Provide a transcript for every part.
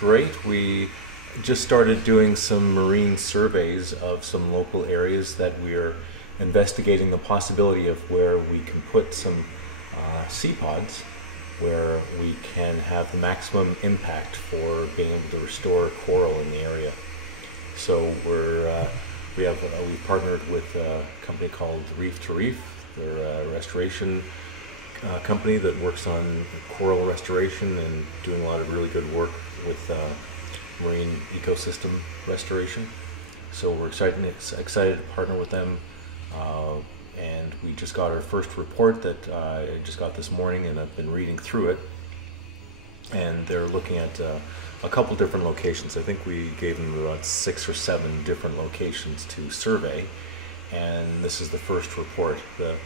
great. We just started doing some marine surveys of some local areas that we are investigating the possibility of where we can put some sea pods where we can have the maximum impact for being able to restore coral in the area. So we've partnered with a company called Reef to Reef. They're a restoration company that works on coral restoration and doing a lot of really good work with marine ecosystem restoration. So we're excited to partner with them. And we just got our first report that I just got this morning, and I've been reading through it. And they're looking at a couple different locations. I think we gave them about 6 or 7 different locations to survey, and this is the first report. The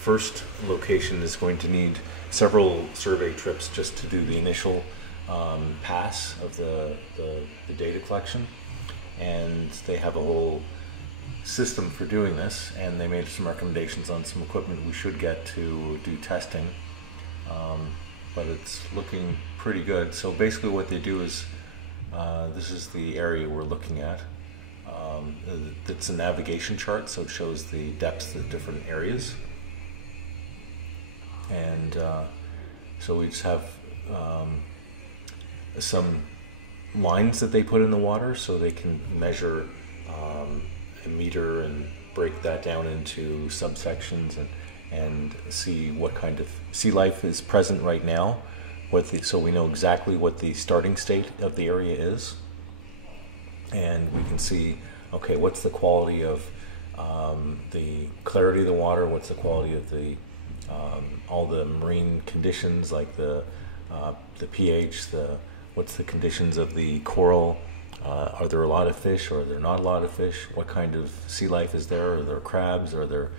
first location is going to need several survey trips just to do the initial pass of the data collection, and they have a whole system for doing this, and they made some recommendations on some equipment we should get to do testing, but it's looking pretty good. So basically what they do is this is the area we're looking at. It's a navigation chart, so it shows the depths of different areas, and so we just have some lines that they put in the water so they can measure a meter and break that down into subsections and see what kind of sea life is present right now, so we know exactly what the starting state of the area is, and we can see, okay, what's the quality of the clarity of the water, what's the quality of the all the marine conditions, like the pH, what's the conditions of the coral. Are there a lot of fish, or are there not a lot of fish? What kind of sea life is there? Are there crabs? Are there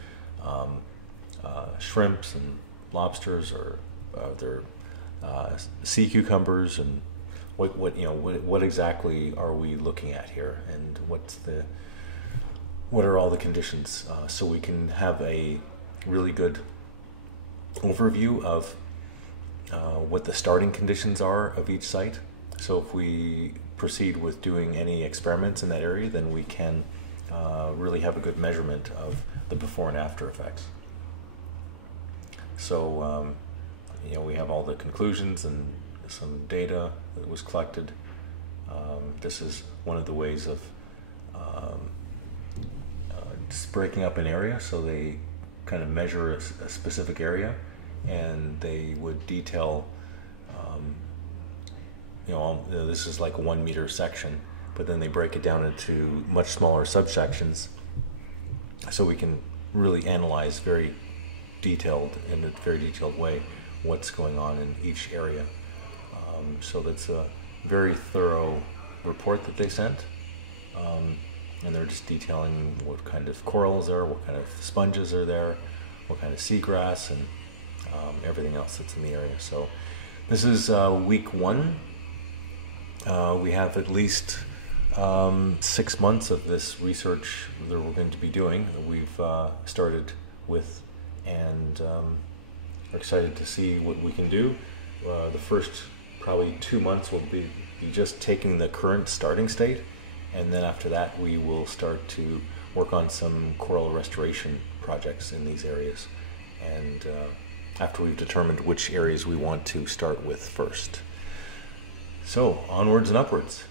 shrimps and lobsters? Or are there sea cucumbers? And what exactly are we looking at here? And what are all the conditions? So we can have a really good overview of what the starting conditions are of each site. So if we proceed with doing any experiments in that area, then we can really have a good measurement of the before and after effects. So we have all the conclusions and some data that was collected. This is one of the ways of just breaking up an area. So they kind of measure a specific area, and they would detail this is like a 1 meter section, but then they break it down into much smaller subsections, so we can really analyze in a very detailed way what's going on in each area. So that's a very thorough report that they sent, and they're just detailing what kind of corals are, what kind of sponges are there, what kind of seagrass, and everything else that's in the area. So this is week 1. We have at least 6 months of this research that we're going to be doing, that we've started with, and are excited to see what we can do. The first probably 2 months will be just taking the current starting state, and then after that we will start to work on some coral restoration projects in these areas, and after we've determined which areas we want to start with first. So, onwards and upwards.